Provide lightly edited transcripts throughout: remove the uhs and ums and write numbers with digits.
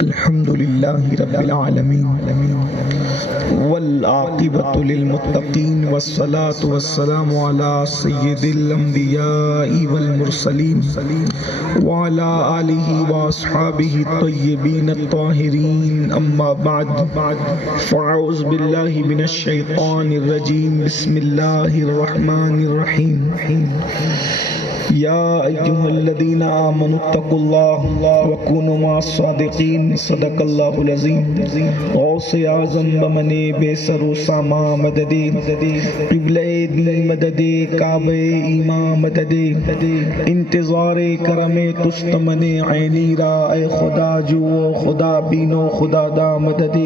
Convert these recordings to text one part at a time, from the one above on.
الحمدللہ رب العالمین والعاقبۃ للمتقین والصلاة والسلام علی سید الانبیاء والمرسلین وعلی آلہ واصحابہ الطیبین الطاہرین، اما بعد فاعوذ باللہ من الشیطان الرجیم، بسم اللہ الرحمن الرحیم۔ یا ایہا الذین آمنوا اتقوا اللہ وکونوا مع الصادقین، صدق اللہ العظیم۔ غوث اعظم بمن بے سر و ساما مدد، قبلہ دی مدد، کعبہ ایمان مدد، انتظار کرم تستمن عینی را، اے خدا جو خدا بینو خدا دا مدد۔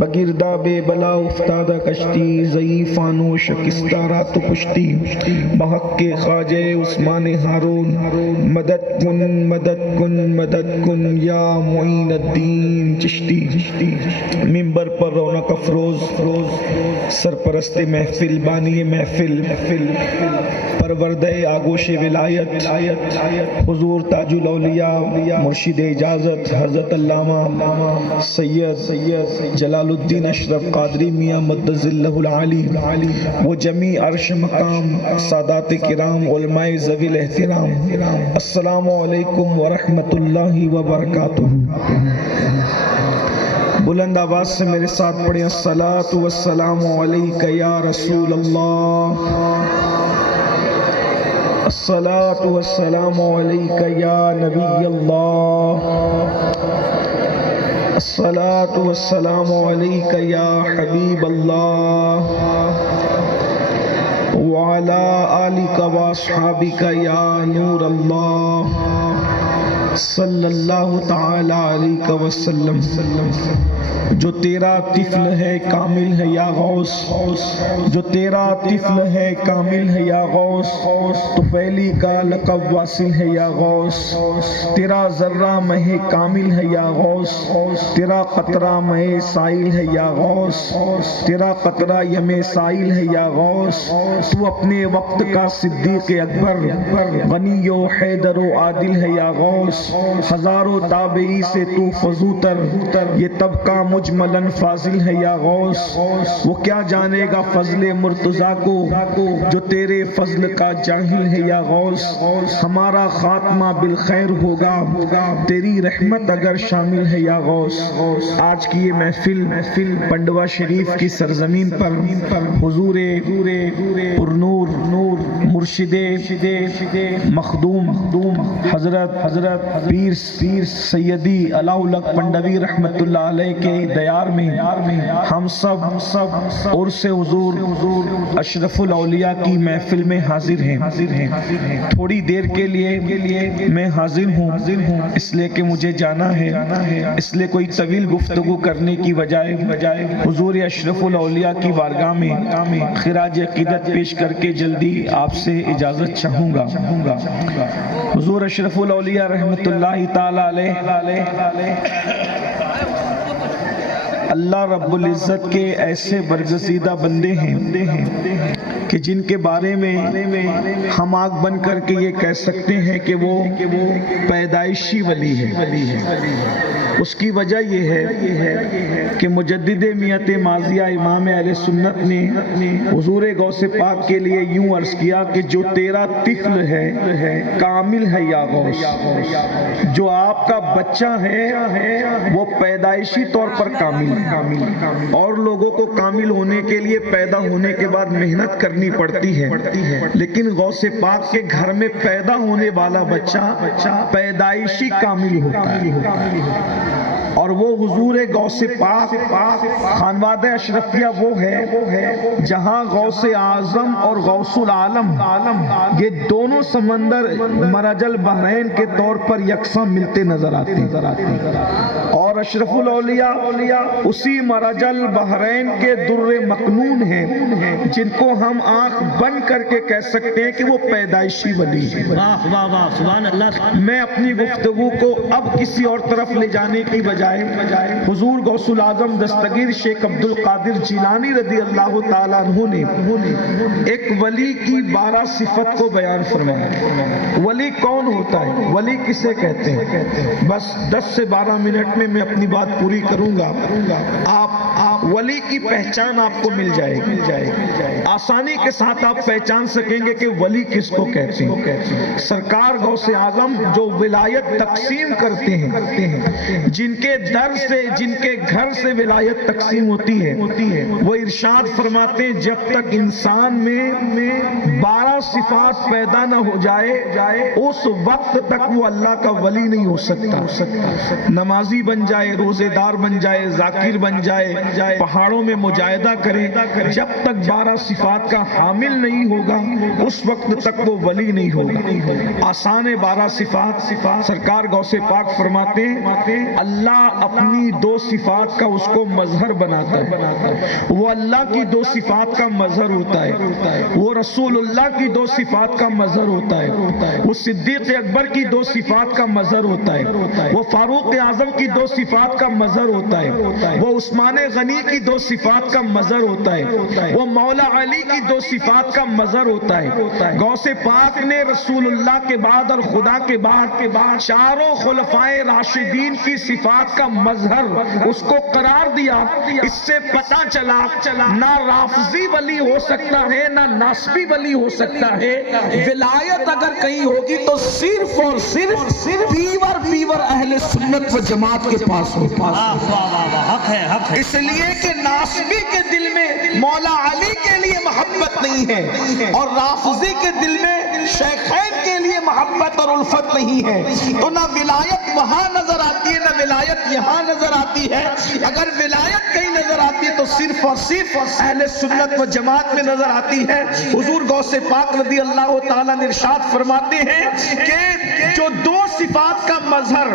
بگردہ بے بلا افتادہ کشتی، ضعیفانو شکستہ رات پشتی، بحق کے خواجہ عثمان ہارون، مدد کن مدد کن مدد کن یا معین الدین چشتی۔ منبر پر رونق افروز سرپرست محفل، بانی محفل، پروردہ آگوش ولایت، حضور تاج الاولیاء مرشد اجازت حضرت علامہ سید جلال الدین اشرف قادری میاں مدظ اللہ العالی، وہ جمیع عرش مقام سادات کرام علماء ذوی الاحترام، السلام علیکم ورحمۃ اللہ وبرکاتہ۔ بلند آواز سے میرے ساتھ پڑھیں، الصلاۃ والسلام علیک یا رسول اللہ، الصلاۃ والسلام علیک یا نبی اللہ، الصلاۃ والسلام علیک یا حبیب اللہ، وعلی آلک واصحابک یا نور اللہ، صلی اللہ تعالی علیہ وسلم۔ جو تیرا طفل ہے کامل ہے یا غوث، جو تیرا طفل ہے کامل ہے یا غوث، تو پہلی کا لقب واصل ہے یا غوث، تیرا ذرہ مہ کامل ہے یا غوث، تیرا قطرہ مہ سائل ہے یا غوث، تیرا قطرہ یم سائل ہے یا غوث، تو اپنے وقت کا صدیق اکبر، غنی و حیدر و عادل ہے یا غوث، ہزاروں تابعی سے تو فضوتر، یہ طبقہ مجملاً فاضل ہے یا غوث، وہ کیا جانے گا فضل مرتضیٰ کو جو تیرے فضل کا جاہل ہے یا غوث، ہمارا خاتمہ بالخیر ہوگا تیری رحمت اگر شامل ہے یا غوث۔ آج کی یہ محفل پنڈوا شریف کی سرزمین پر حضور پرنور مرشد مخدوم حضرت پیر سیدی علاؤلق پنڈوی رحمت اللہ علیہ کے دیار میں ہم سب عرس حضور اشرف الاولیاء کی محفل میں حاضر ہیں۔ تھوڑی دیر کے لیے میں حاضر ہوں، اس لیے کہ مجھے جانا ہے، اس لیے کوئی طویل گفتگو کرنے کی بجائے حضور اشرف الاولیاء کی بارگاہ میں خراج عقیدت پیش کر کے جلدی آپ سے اجازت چاہوں گا۔ حضور اشرف الاولیاء رحمت اللہ تعالی علیہ اللہ رب العزت کے ایسے برگزیدہ بندے ہیں کہ جن کے بارے میں ہم آنکھ بند کر کے یہ کہہ سکتے ہیں کہ وہ پیدائشی ولی ہے۔ اس کی وجہ یہ ہے کہ مجدد میت ماضیہ امام اہل سنت نے حضور غوث پاک کے لیے یوں عرض کیا کہ جو تیرا طفل ہے کامل ہے یا غوث، جو آپ کا بچہ ہے وہ پیدائشی طور پر کامل ہے، اور لوگوں کو کامل ہونے کے لیے پیدا ہونے کے بعد محنت کرنی پڑتی ہے، لیکن غوث پاک کے گھر میں پیدا ہونے والا بچہ پیدائشی کامل ہوتا ہے، اور وہ حضور غوث پاک خانوادہ اشرفیہ وہ ہے جہاں غوث اعظم اور غوث العالم یہ دونوں سمندر مرج البحرین کے طور پر یکساں ملتے نظر آتے ہیں، اور اور اشرف الاولیاء اسی مرج البحرین کے در مکنون ہیں جن کو ہم آنکھ بند کر کے کہہ سکتے ہیں کہ وہ پیدائشی ولی ہیں۔ واہ واہ واہ سبحان اللہ۔ میں اپنی گفتگو کو اب کسی اور طرف لے جانے کی بجائے حضور غوث العظم دستگیر شیخ عبد القادر جیلانی رضی اللہ تعالیٰ عنہ نے ایک ولی کی 12 صفت کو بیان فرمایا۔ ولی کون ہوتا ہے؟ ولی کسے کہتے ہیں؟ بس 10 سے 12 منٹ میں اپنی بات پوری کروں گا۔ آپ ولی کی پہچان آپ کو مل جائے گی، آسانی کے ساتھ آپ پہچان سکیں گے کہ ولی کس کو کہتے ہیں۔ سرکار غوث اعظم جو ولایت تقسیم کرتے ہیں، جن کے در سے جن کے گھر سے ولایت تقسیم ہوتی ہے، وہ ارشاد فرماتے ہیں جب تک انسان میں 12 صفات پیدا نہ ہو جائے اس وقت تک وہ اللہ کا ولی نہیں ہو سکتا۔ نمازی بن جائے، روزے دار بن جائے، ذاکر بن جائے، پہاڑوں میں مجاہدہ کرے، جب تک 12 صفات کا حامل نہیں ہوگا اس وقت تک وہ ولی نہیں ہوگا۔ آسان 12 صفات سرکار غوث پاک فرماتے ہیں اللہ اپنی 2 صفات کا اس کو مظہر بناتا ہے۔ وہ اللہ کی 2 صفات کا مظہر ہوتا ہے، وہ رسول اللہ کی 2 صفات کا مظہر ہوتا ہے، وہ صدیق اکبر کی 2 صفات کا مظہر ہوتا ہے، وہ فاروق اعظم کی 2 صفات کا مظہر ہوتا ہے، وہ عثمان غنی کی 2 صفات کا مظہر ہوتا ہے، وہ مولا علی کی 2 صفات کا مظہر ہوتا ہے۔ غوث پاک نے رسول اللہ کے بعد اور خدا کے بعد چاروں خلفائے راشدین کی صفات کا مظہر اس کو قرار دیا۔ اس سے پتہ چلا نہ رافضی ولی ہو سکتا ہے نہ ناسبی ولی ہو سکتا ہے۔ ولایت اگر کہیں ہوگی تو صرف اور صرف پیور اہل سنت و جماعت کے پاس ہوگا۔ حق ہے اس لیے کہ ناسبی کے دل میں مولا علی کے لیے محبت نہیں ہے اور رافضی کے دل میں شیخین کے لیے محبت اور الفت نہیں ہے، تو نہ ولایت وہاں نظر آتی ہے نہ ولایت یہاں نظر آتی ہے۔ اگر ولایت کہیں نظر آتی ہے تو صرف اور صرف اہل سنت و جماعت میں نظر آتی ہے۔ حضور غوث پاک رضی اللہ تعالیٰ نے ارشاد فرماتے ہیں کہ جو 2 صفات کا مظہر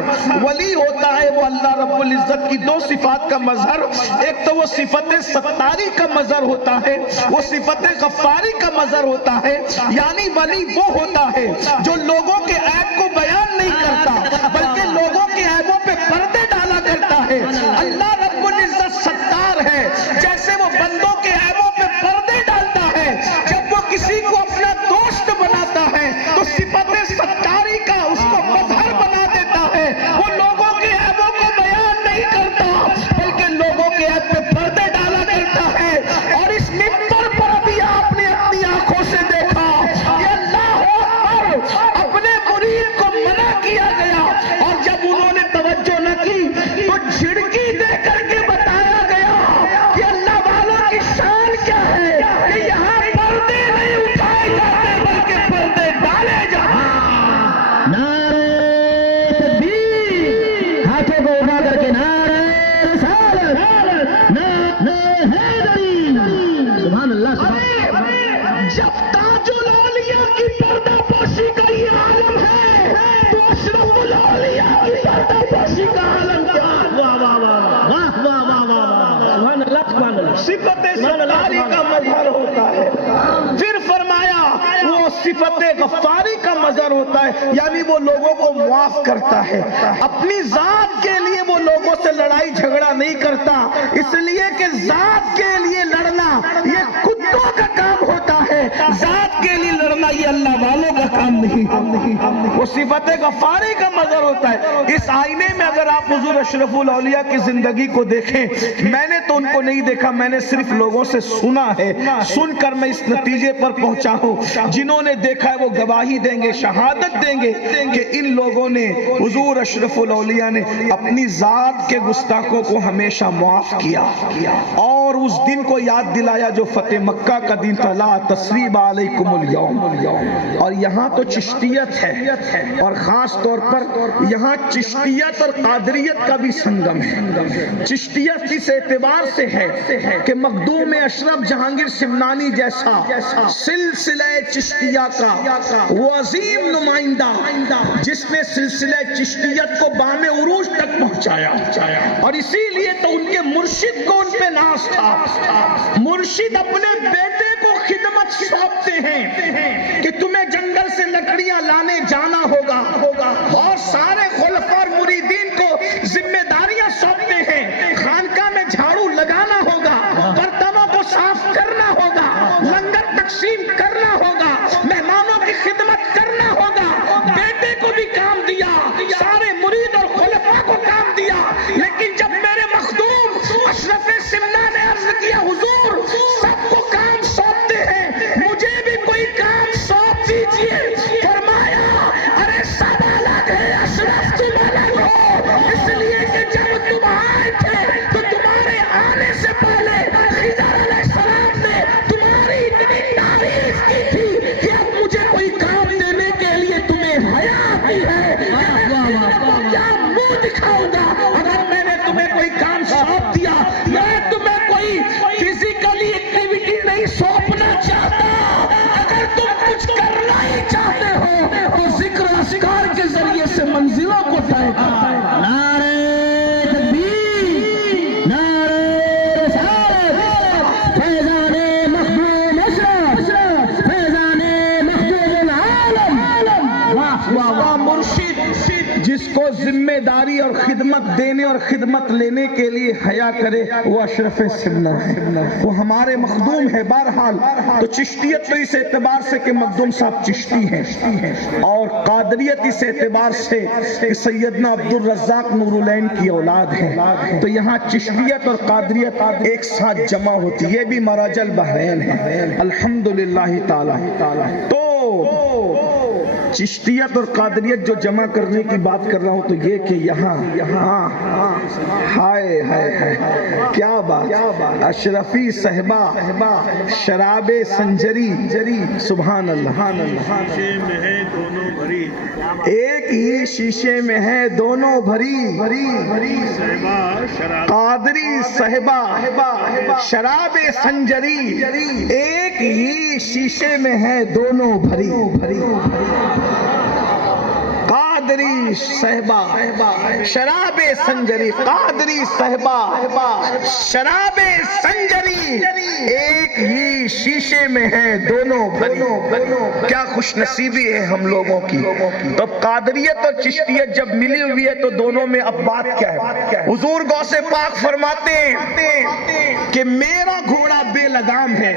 ولی ہوتا ہے وہ اللہ رب العزت کی 2 صفات کا مظہر، ایک تو وہ صفت ستاری کا مظہر ہوتا ہے، وہ صفت غفاری کا مظہر ہوتا ہے۔ یعنی ولی وہ ہوتا ہے جو لوگوں کے عیب کو بیان نہیں کرتا بلکہ لوگوں کے عیبوں پہ پردے ڈالا کرتا ہے۔ اللہ رب العزت ستار ہے، جیسے وہ بندوں کے عیبوں پہ پردے ڈالتا ہے، جب وہ کسی کو اپنا دوست بناتا ہے تو صفت ستاری کا اس کو مظہر بنا دیتا ہے۔ وہ لوگوں کے عیبوں کو بیان نہیں کرتا بلکہ لوگوں کے عیب پہ پردے ڈالا کرتا ہے۔ اور اس ممبر پر ابھی آپ نے اپنی آنکھوں سے دیکھا کہ اللہ اکبر اپنے مرید کو منع کیا گیا اور جب انہوں نے توجہ نہ کی تو جھڑکی دے کر کے بتایا گیا کہ اللہ والوں کی شان کیا ہے کہ یہاں پردے نہیں اٹھائے جاتے بلکہ پردے ڈالے جاتے۔ نعرہ تکبیر، ہاتھوں کو اٹھا کر کے نعرہ رسالت، نعرہ حیدری، سبحان اللہ سبحان اللہ۔ جب تاج الاولیاء کی پردہ پوشی کا یہ عالم ہے تو اشرف الاولیاء کی پردہ پوشی کا عالم کیا؟ سبحان اللہ سبحان اللہ۔ صفت ستاری کا مظہر ہوتا ہے۔ پھر فرمایا وہ صفت غفاری کا مظہر ہوتا ہے، یعنی وہ لوگوں کو معاف کرتا ہے۔ اپنی ذات کے لیے وہ لوگوں سے لڑائی جھگڑا نہیں کرتا، اس لیے کہ ذات کے لیے لڑنا یہ کتوں کا کام ہوتا ہے، ذات کے لیے لڑنا یہ اللہ والوں کا کام نہیں۔ وہ صفت غفاری کا مظہر ہوتا ہے۔ اس آئینے میں اگر آپ حضور اشرف الاولیاء کی زندگی کو دیکھیں، میں نے تو ان کو نہیں دیکھا، میں نے صرف لوگوں سے سنا ہے، سن کر میں اس نتیجے پر پہنچا ہوں۔ جنہوں نے دیکھا ہے وہ گواہی دیں گے، شہادت دیں گے کہ ان لوگوں نے حضور اشرف الاولیاء نے اپنی ذات کے گستاخوں کو ہمیشہ معاف کیا اور اور اس دن کو یاد دلایا جو فتح مکہ کا دن تھا، لا تثریب علیکم اليوم۔ اور یہاں تو چشتیت ہے، اور خاص طور پر یہاں چشتیت اور قادریت کا بھی سنگم ہے۔ چشتیت اس اعتبار سے ہے کہ مخدوم اشرف جہانگیر سمنانی جیسا سلسلہ چشتیہ کا وہ عظیم نمائندہ جس نے سلسلہ چشتیت کو بام عروج تک پہنچایا، اور اسی لیے تو ان کے مرشد کو ان پہ ناز تھا۔ مرشد اپنے بیٹے کو خدمت سونپتے ہیں کہ تمہیں جنگل سے لکڑیاں لانے جانا ہوگا، اور سارے خلفاء اور مریدین کو ذمہ داریاں سونپتے ہیں، خانقاہ میں جھاڑو لگانا ہوگا، برتنوں کو صاف کرنا ہوگا، لنگر تقسیم کرنا ہوگا، مہمانوں کی خدمت کرنا ہوگا۔ بیٹے کو بھی کام دیا، سارے مرید اور خلفاء کو کام دیا، لیکن جب میرے مخدوم اشرف سمنا نے عرض کیا حضور سب کو کام سونپتے ہیں، مجھے بھی کوئی کام سونپ دیجئے، فرمایا ارے سب الگ ہے، اشرف تم الگ ہو، اس لیے کہ جب تم آئے تھے تو تمہارے آنے سے پہلے خضر علیہ السلام نے تمہاری اتنی تعریف کی تھی کہ اب مجھے کوئی کام دینے کے لیے تمہیں حیا آتی ہے، کیا منہ دکھاؤں گا اگر میں نے تمہیں کوئی کام سونپ دیا؟ میں تمہیں کوئی فزیکلی ایکٹیویٹی نہیں سونپنا چاہتا، اگر تم کچھ کرنا ہی چاہتے ہو تو ذکر اذکار کے ذریعے سے منزلوں کو طے کرو۔ نعرہ تکبیر، نعرہ رسالت، فیضان مخدوم اشرف، فیضان مخدوم العالم۔ واہ واہ واہ۔ مرشد جس کو ذمہ داری اور خدمت دینے اور خدمت لینے کے لیے حیا کرے وہ اشرف سمنا ہے، وہ ہمارے مخدوم ہے۔ بہرحال تو چشتیت تو اس اعتبار سے کہ مخدوم صاحب چشتی ہیں، اور قادریت اس اعتبار سے کہ سیدنا عبدالرزاق نور العین کی اولاد ہے، تو یہاں چشتیت اور قادریت ایک ساتھ جمع ہوتی ہے، یہ بھی مراج البحرین ہے الحمدللہ تعالی۔ تو چشتیت اور قادریت جو جمع کرنے کی بات کر رہا ہوں تو یہ کہ یہاں ہائے ہائے کیا بات، اشرفی صحبہ شراب سنجری، سبحان اللہ، ایک ہی شیشے میں ہے دونوں بھری، قادری صحبہ شراب سنجری، ایک ہی شیشے میں ہے دونوں بھری، قادری صحبہ شراب سنجری، قادری صحبہ شراب سنجری، ایک ہی شیشے میں ہے دونوں بھری۔ کیا خوش نصیبی ہے ہم لوگوں کی۔ تو قادریت اور چشتیت جب ملی ہوئی ہے تو دونوں میں اب بات کیا ہے؟ حضور غوث پاک فرماتے ہیں کہ میرا گھوڑا بے لگام ہے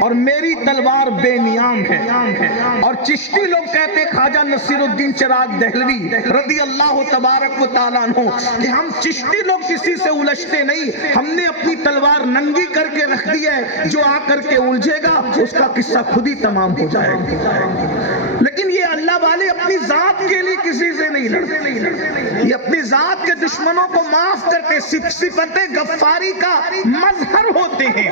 اور میری تلوار بے نیام ہے، اور چشتی لوگ کہتے خواجہ نصیر الدین چراغ دہلوی رضی اللہ تبارک و تعالیٰ عنہ کہ ہم چشتی لوگ کسی سے الجھتے نہیں، ہم نے اپنی تلوار ننگی کر کے رکھ دی ہے، جو آ کر کے الجھے گا اس کا قصہ خود ہی تمام ہو جائے گا۔ لیکن یہ اللہ والے اپنی ذات کے لیے کسی سے نہیں لڑتے، یہ اپنی ذات کے دشمنوں کو معاف کرتے، صفت غفاری کا مظہر ہوتے ہیں،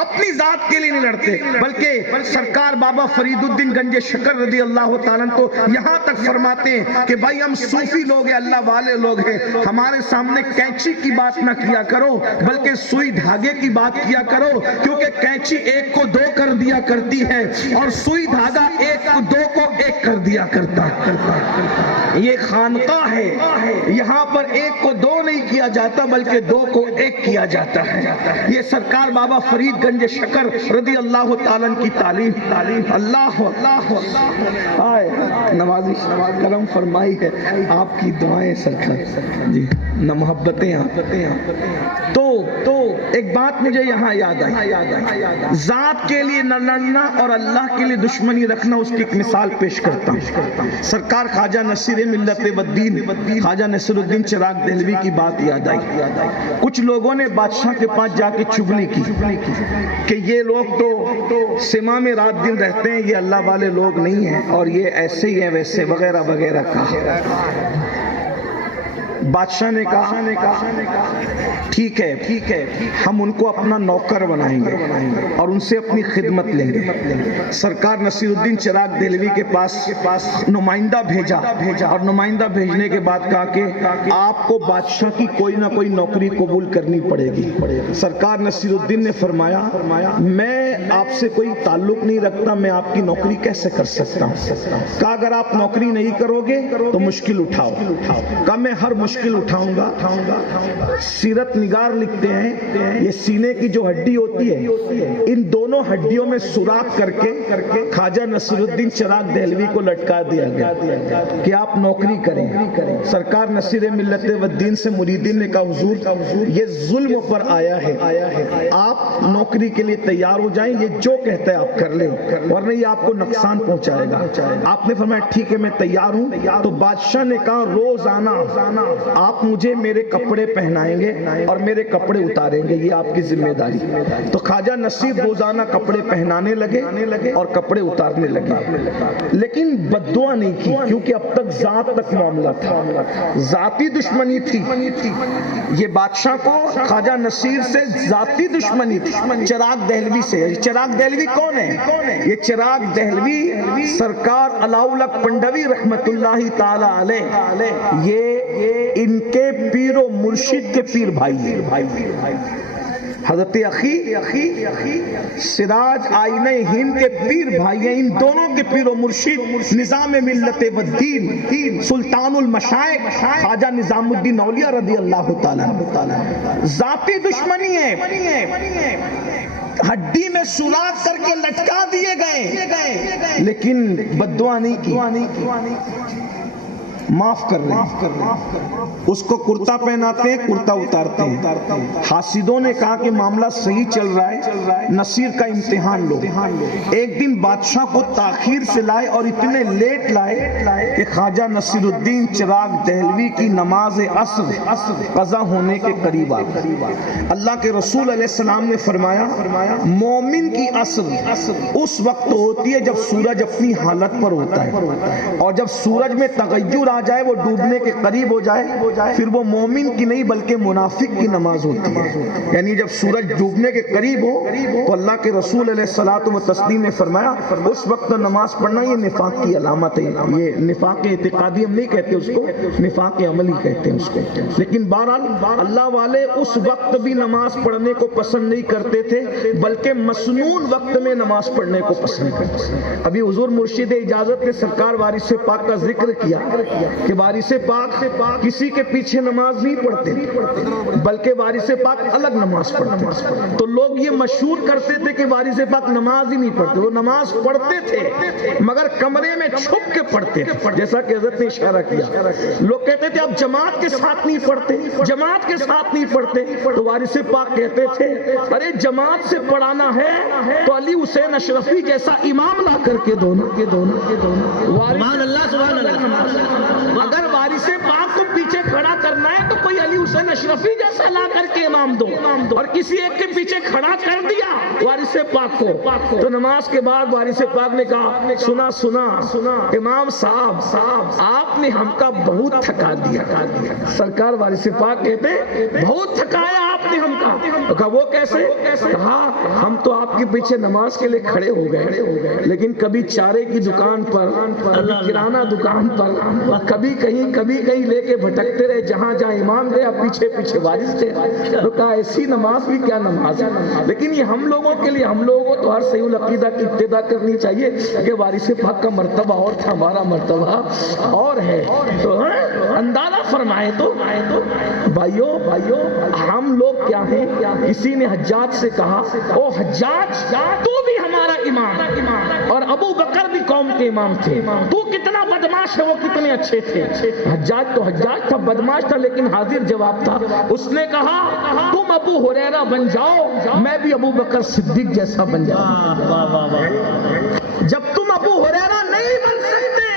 اپنی ذات کے لیے نہیں لڑتے۔ بلکہ سرکار بابا فرید الدین گنج شکر رضی اللہ تعالیٰ کو یہاں تک فرماتے ہیں کہ بھائی ہم صوفی لوگ ہیں، اللہ والے لوگ ہیں، ہمارے سامنے کینچی کی بات نہ کیا کرو بلکہ سوئی دھاگے کی بات کیا کرو، کیونکہ کینچی ایک کو دو کر دیا کرتی ہے اور سوئی دھاگا ایک کو دو کو ایک کر دیا کرتا۔ یہ خانقاہ ہے، یہاں پر ایک کو دو نہیں کیا جاتا بلکہ دو کو ایک کیا جاتا ہے۔ یہ سرکار بابا فرید گنج شکر رضی اللہ تعالیٰ کی تعلیم۔ اللہ آئے نوازی کرم فرمائی ہے آپ کی دعائیں سرکار جی، نہ محبتیں تو ایک بات مجھے یہاں یاد آئی، ذات کے لیے نہ لڑنا اور اللہ کے لیے دشمنی رکھنا، اس کی ایک مثال پیش کرتا ہوں۔ سرکار خواجہ نصیر ملت والدین خواجہ نصیر الدین چراغ دہلوی کی بات یاد آئی۔ کچھ لوگوں نے بادشاہ کے پاس جا کے چغلی کی کہ یہ لوگ تو سما میں رات دن رہتے ہیں، یہ اللہ والے لوگ نہیں ہیں، اور یہ ایسے ہی ہیں ویسے وغیرہ وغیرہ کہا۔ بادشاہ نے کہا ٹھیک ہے ہم ان کو اپنا نوکر بنائیں گے اور ان سے اپنی خدمت لیں گے۔ سرکار نصیر الدین چراغ دہلوی کے پاس نمائندہ بھیجا اور نمائندہ بھیجنے کے بعد کہا کہ آپ کو بادشاہ کی کوئی نہ کوئی نوکری قبول کرنی پڑے گی۔ سرکار نصیر الدین نے فرمایا میں آپ سے کوئی تعلق نہیں رکھتا، میں آپ کی نوکری کیسے کر سکتا ہوں؟ کہا اگر آپ نوکری نہیں کرو گے تو مشکل اٹھاؤ۔ کہا میں ہر مشکل اٹھاؤں گا۔ سیرت نگار لکھتے ہیں یہ سینے کی جو ہڈی ہوتی ہے ان دونوں ہڈیوں میں سوراخ کر کے خواجہ نصیر الدین چراغ دہلوی کو لٹکا دیا گیا کہ آپ نوکری کریں۔ سرکار نصیر ملت و دین سے مریدین نے کہا حضور یہ ظلم پر آیا ہے، آپ نوکری کے لیے تیار ہو جائیں، یہ جو کہتا ہے آپ کر لیں ورنہ یہ آپ کو نقصان پہنچائے گا۔ آپ نے فرمایا ٹھیک ہے میں تیار ہوں۔ تو بادشاہ نے کہا روزانہ آپ مجھے میرے کپڑے پہنائیں گے اور میرے کپڑے اتاریں گے، یہ آپ کی ذمہ داری۔ تو خواجہ نصیر روزانہ کپڑے پہنانے لگے اور کپڑے اتارنے لگے، لیکن بد دعا نہیں کی کیونکہ اب تک ذات تک معاملہ تھا، ذاتی دشمنی تھی۔ یہ بادشاہ کو خواجہ نصیر سے ذاتی دشمنی تھی، چراغ دہلوی سے۔ چراغ دہلوی کون ہے؟ یہ چراغ دہلوی سرکار علاؤالحق پنڈوی رحمت اللہ تعالی علیہ یہ ان کے پیر و مرشد کے پیر بھائی ہیں۔ حضرت اخی سراج آئینہ ہند کے پیر بھائی ہیں۔ ان دونوں کے پیر و مرشد نظام ملت و دین سلطان المشائخ خواجہ نظام الدین اولیاء رضی اللہ تعالی۔ ذاتی دشمنی ہے، ہڈی میں سوراخ کر کے لٹکا دیے گئے لیکن بد دعا نہیں کی، معاف کر رہے ہیں۔ اس کو کرتا پہناتے ہیں، کرتا اتارتے ہیں۔ حاسدوں نے کہا کہ معاملہ صحیح چل رہا ہے، نصیر کا امتحان لو۔ ایک دن بادشاہ کو تاخیر سے لائے اور اتنے لیٹ لائے کہ خواجہ نصیر الدین چراغ دہلوی کی نماز عصر قضا ہونے کے قریب آ گئی۔ اللہ کے رسول علیہ السلام نے فرمایا مومن کی عصر اس وقت ہوتی ہے جب سورج اپنی حالت پر ہوتا ہے، اور جب سورج میں تغیر آ جائے، وہ ڈوبنے کے قریب ہو جائے، پھر وہ مومن کی نہیں بلکہ منافق کی نماز ہوتی ہے۔ یعنی جب سورج ڈوبنے کے قریب ہو تو اللہ کے رسول علیہ الصلوۃ والتسلیم نے فرمایا اس وقت نماز پڑھنا یہ نفاق کی علامت ہے۔ یہ نفاق اعتقادی ہم نہیں کہتے اس کو، نفاق عملی کہتے ہیں اس کو۔ لیکن بہرحال اللہ والے اس وقت بھی نماز پڑھنے کو پسند نہیں کرتے تھے بلکہ مسنون وقت میں نماز پڑھنے کو پسند کرتے تھے۔ ابھی حضور مرشد اجازت نے سرکار وارث پاک کا ذکر کیا کہ وارث پاک کسی کے پیچھے نماز نہیں پڑھتے بلکہ وارث پاک الگ نماز پڑھتے۔ تو لوگ یہ مشہور کرتے تھے کہ وارث پاک نماز ہی نہیں پڑھتے، وہ نماز پڑھتے تھے مگر کمرے میں چھپ کے پڑھتے تھے، جیسا کہ حضرت نے اشارہ کیا۔ لوگ کہتے تھے اب جماعت کے ساتھ نہیں پڑھتے، جماعت کے ساتھ نہیں پڑھتے، تو وارث پاک کہتے تھے ارے جماعت سے پڑھانا ہے تو علی حسین اشرفی جیسا امام لا کر کے دونوں سبحان اللہ سبحان اللہ۔ اگر وارث پاک کو پیچھے کھڑا کرنا ہے تو کوئی علی حسین اشرفی جیسا لا کر کے امام دو، اور کسی ایک کے پیچھے کھڑا کر دیا وارث پاک کو تو نماز کے بعد وارث پاک نے کہا سنا امام صاحب آپ نے ہم کا بہت تھکا دیا۔ سرکار وارث پاک کہتے بہت تھکایا آپ نے ہم کا۔ کہا وہ کیسے؟ کہا ہم تو آپ کے پیچھے نماز کے لیے کھڑے ہو گئے لیکن کبھی چارے کی دکان پر، کرانہ دکان پر، کبھی کہیں لے کے بھٹکتے رہے، جہاں امام گیا پیچھے وارث تھے۔ تو کہا ایسی نماز بھی کیا نماز ہے؟ لیکن یہ ہم لوگوں کے لیے، ہم لوگوں کو تو ہر صحیح العقیدہ کی ابتدا کرنی چاہیے کہ وارث پاک کا مرتبہ اور تھا، ہمارا مرتبہ اور ہے۔ تو اندازہ فرمائے تو بھائیو ہم لوگ کیا ہیں؟ کسی نے حجاج سے کہا او حجاج تو بھی ہمارا امام اور ابو بکر بھی قوم کے امام تھے، تو کتنا بدماش ہے، وہ کتنے اچھے تھے۔ حجاج تھا، بدماش تھا لیکن حاضر جواب تھا۔ اس نے کہا تم ابو ہریرہ بن جاؤ، میں بھی ابو بکر صدیق جیسا بن جاؤں۔ جب تم ابو ہریرہ نہیں بن سکتے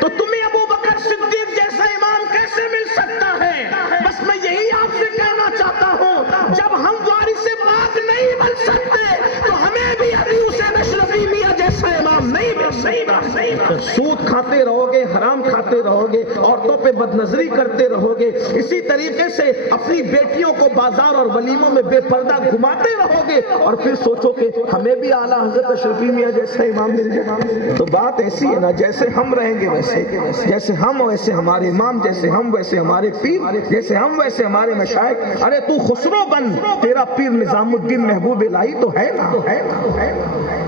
تو تمہیں ابو بکر صدیق جیسا امام کیسے مل سکتا ہے؟ بس میں یہی آپ سے کہنا چاہتا ہوں جب ہم وارث پاک نہیں بن سکتے تو ہمیں بھی علی حسین اشرفی میاں جیسا امام نہیں مل سود کھاتے رہو گے، حرام کھاتے رہو گے، عورتوں پہ بدنظری کرتے رہو گے، اسی طریقے سے اپنی بیٹیوں کو بازار اور ولیموں میں بے پردہ گھماتے رہو گے، اور پھر سوچو کہ ہمیں بھی اعلیٰ حضرت اشرفی میاں جیسا امام مل جائے. تو بات ایسی ہے نا، جیسے ہم رہیں گے ویسے، جیسے ہم ویسے ہمارے امام، جیسے ہم ویسے ہمارے پیر، جیسے ہم ویسے ہمارے مشائخ. ارے تو خسرو بن، تیرا پیر نظام الدین محبوب الہی تو ہے نا.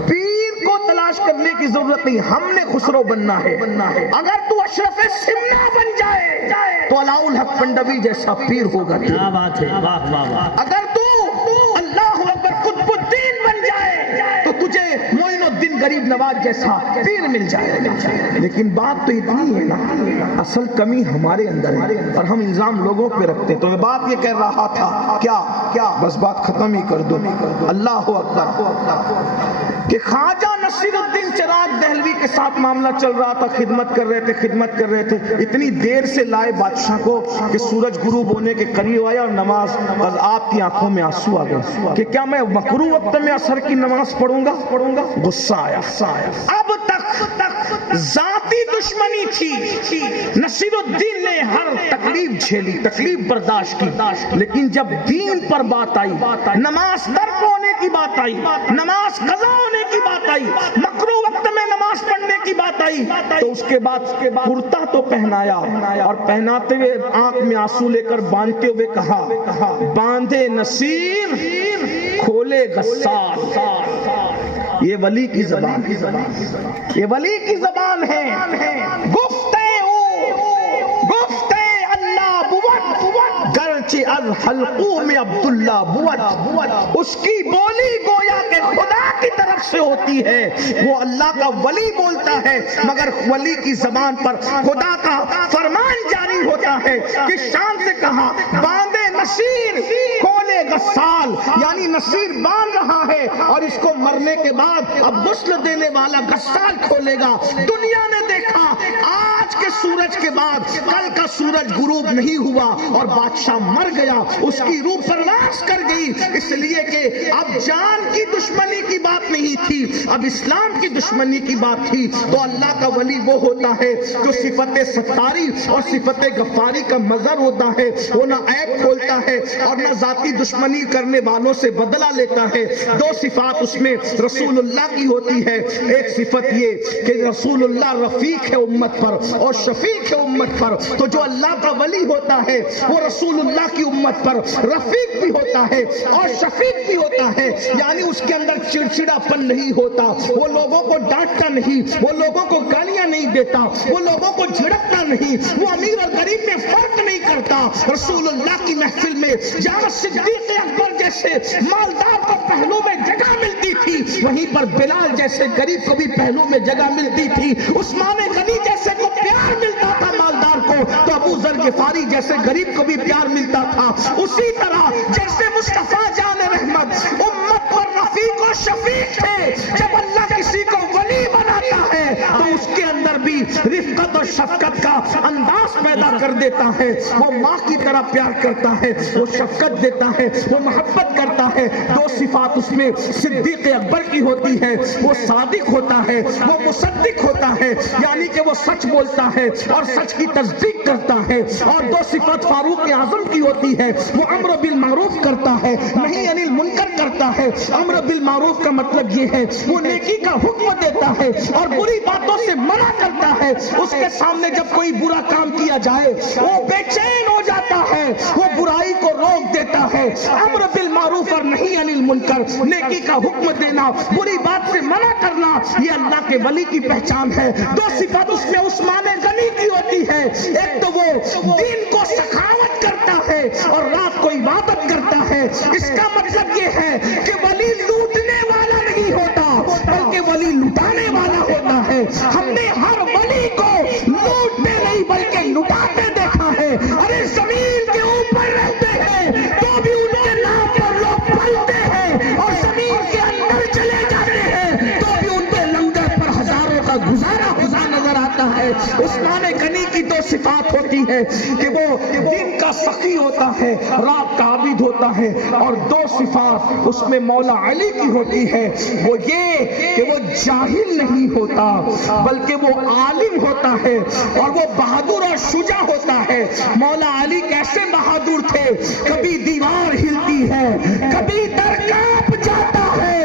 پیر کو تلاش کرنے کی ضرورت نہیں، ہم نے خسرو بننا ہے. اگر تو اشرف سمنا بن جائے تو علاء الحق پنڈوی جیسا پیر ہوگا. کیا بات ہے، واہ واہ واہ. اگر تو اللہ اکبر قطب الدین بن جائے تو تجھے معین الدین غریب نواز جیسا پیر مل جائے گا. لیکن بات تو اتنی ہے نا، اصل کمی ہمارے اندر ہے اور ہم الزام لوگوں پہ رکھتے. تو میں بات یہ کہہ رہا تھا، کیا بس بات ختم ہی کر دو. اللہ اکبر کہ خواجہ نصیر الدین چراغ دہلوی کے ساتھ معاملہ چل رہا تھا، خدمت کر رہے تھے. اتنی دیر سے لائے بادشاہ کو کہ سورج غروب ہونے کے قریب آیا اور نماز، بس آپ کی آنکھوں میں آنسو آ گئے کہ کیا میں مکروہ وقت میں عصر کی نماز پڑھوں گا. غصہ آیا. اب تک ذاتی دشمنی تھی، نصیر الدین نے ہر تکلیف جھیلی، تکلیف برداشت کی، لیکن جب دین پر بات آئی، نماز ترک ہونے کی بات آئی، نماز قضا ہونے کی بات آئی، مکروہ وقت میں نماز پڑھنے کی بات آئی، تو اس کے بعد کرتا تو پہنایا اور پہناتے ہوئے آنکھ میں آنسو لے کر باندھتے ہوئے کہا، باندھے نصیر کھولے غسال. یہ ولی کی زبان، یہ ولی کی زبان ہے. گفتے اللہ بود گرچہ از حلقوم میں عبداللہ بود. اس کی بولی گویا کہ خدا کی طرف سے ہوتی ہے، وہ اللہ کا ولی بولتا ہے، مگر ولی کی زبان پر خدا کا فرمان جاری ہوتا ہے. کس شان سے کہا، باندھے نصیر کھولے غسال، یعنی نصیر باندھ رہا ہے اور اس کو مرنے کے بعد اب غسل دینے والا غسال کھولے گا. دنیا نے دیکھا آج کے سورج کے بعد کل کا سورج غروب نہیں ہوا اور بادشاہ مر گیا، اس کی روح پرواز کر گئی، اس لیے کہ اب جان کی دشمنی کی بات نہیں تھی، اب اسلام کی دشمنی کی بات تھی. تو اللہ کا ولی وہ ہوتا ہے جو صفت ستاری اور صفت غفاری کا مظہر ہوتا ہے. وہ نہ عیب کھولتا ہے اور نہ ذاتی دشمنی کرنے والوں سے بدلہ لیتا ہے. دو صفات اس میں رسول اللہ کی ہوتی ہے. ایک صفت یہ کہ رسول اللہ رفیق ہے امت پر اور شفیق ہے امت پر. تو جو اللہ کا ولی ہوتا ہے وہ رسول اللہ کی امت پر رفیق بھی ہوتا ہے اور شفیق بھی ہوتا ہے، یعنی اس کے اندر چڑچڑا پن نہیں ہوتا، وہ لوگوں کو ڈانٹتا نہیں، وہ لوگوں کو گالیاں نہیں دیتا، وہ لوگوں کو جھڑکتا نہیں، وہ امیر اور غریب میں فرق نہیں کرتا. رسول اللہ کی محفل میں جہاں صدیق اکبر جیسے مالدار کو پہلو میں جگہ ملتی تھی، وہیں پر بلال جیسے غریب کو بھی پہلو میں جگہ ملتی تھی. عثمان غنی جیسے کو پیار ملتا تھا مالدار کو، تو ابو ذر غفاری جیسے غریب کو بھی پیار ملتا تھا. اسی طرح جیسے مصطفیٰ جان رحمت امت پر رفیق و شفیق ہے، جب اللہ کسی کو ولی بناتا ہے تو اس کے اندر بھی رفقت اور شفقت کا انداز پیدا کر دیتا ہے. وہ ماں کی طرح پیار کرتا ہے، وہ شفقت دیتا ہے، وہ محبت کرتا ہے. دو صفات اس میں صدیق اکبر کی ہوتی ہے، وہ صادق ہوتا ہے، وہ مصدق ہوتا ہے، یعنی کہ وہ سچ بولتا ہے اور سچ کی تصدیق کرتا ہے. اور دو صفات فاروق اعظم کی ہوتی ہے، وہ امر بالمعروف کرتا ہے، نہیں انل منکر کرتا ہے. امر بالمعروف کا مطلب یہ ہے وہ نیکی کا حکم دیتا ہے اور بری باتوں سے منع کرتا ہے. اس کے سامنے جب کوئی برا کام کیا جائے وہ بے چین ہو جاتا ہے، وہ برائی کو روک دیتا ہے. امر بالمعروف اور نہیں انل منکر، نیکی کا حکم دینا، بری بات سے منع کرنا، یہ اللہ کے ولی کی پہچان ہے. دو صفات اس میں عثمان غنی کی ہوتی ہے. ایک تو وہ دین کو سخاوت کرتا ہے اور رات کو عبادت کرتا ہے. اس کا مطلب یہ ہے کہ ولی لوٹنے والا نہیں ہوتا بلکہ ولی لٹانے والا ہوتا ہے. ہم نے ہر ولی کو لوٹتے نہیں بلکہ لٹاتے دیکھا ہے. ارے زمین کے اوپر رہتے ہیں تو بھی ان کے نام پر لوگ پلتے ہیں اور زمین کے اندر چلے جاتے ہیں تو بھی ان کے لنگر پر ہزاروں کا گزارا نظر آتا ہے. عثمان غنی کی تو یہ صفات ہوتی ہے کہ وہ دن کا سخی ہوتا ہے، رات کا عابد ہوتا ہے، اور دو صفات اس میں مولا علی کی ہوتی ہے، وہ یہ کہ وہ جاہل نہیں ہوتا بلکہ وہ عالم ہوتا ہے، اور وہ بہادر اور شجاع ہوتا ہے۔ مولا علی کیسے بہادر تھے؟ کبھی دیوار ہلتی ہے، کبھی در کانپ جاتا ہے،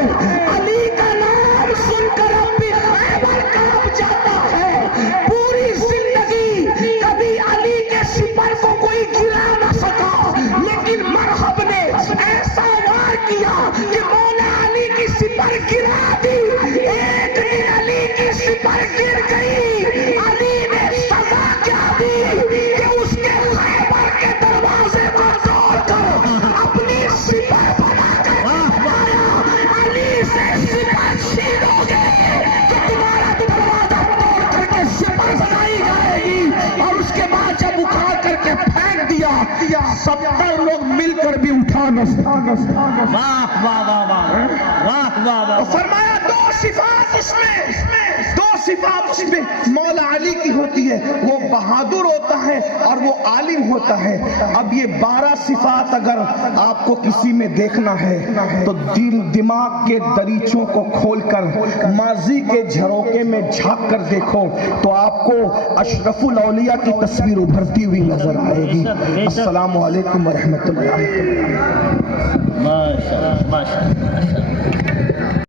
علی کا نام سن کر اب بھی خیبر کانپ جاتا ہے۔ پوری زندگی کبھی علی کے سپر کو کوئی گرا نہ سکا، لیکن مرحب نے ایسا وار کیا کہ مولا علی کی سپر گرا دی۔ ایک دن علی کی سپر گر گئی، علی نے سزا کیا دی کہ اس کے خیبر کے دروازے کو توڑ کر اپنی سپر بنا کر فرمایا، علی سے سپر چھینو گے تو تمہارا دروازہ توڑ کر کے سپر بنائی جائے گی۔ اور اس کے بعد جب اٹھا کر کے پھینک دیا، 70 لوگ مل کر بھی اٹھا نہ سکے۔ واہ واہ واہ واہ واہ واہ واہ۔ فرمایا دو صفات اس میں مولا علی کی ہوتی ہے، وہ بہادر ہوتا ہے اور وہ عالم ہوتا ہے۔ اب یہ 12 صفات اگر آپ کو کسی میں دیکھنا ہے تو دماغ کے دریچوں کو کھول کر ماضی کے جھروکے میں جھانک کر دیکھو تو آپ کو اشرف الاولیاء کی تصویر ابھرتی ہوئی نظر آئے گی۔ السلام علیکم ورحمۃ اللہ۔ ماشاءاللہ ماشاءاللہ۔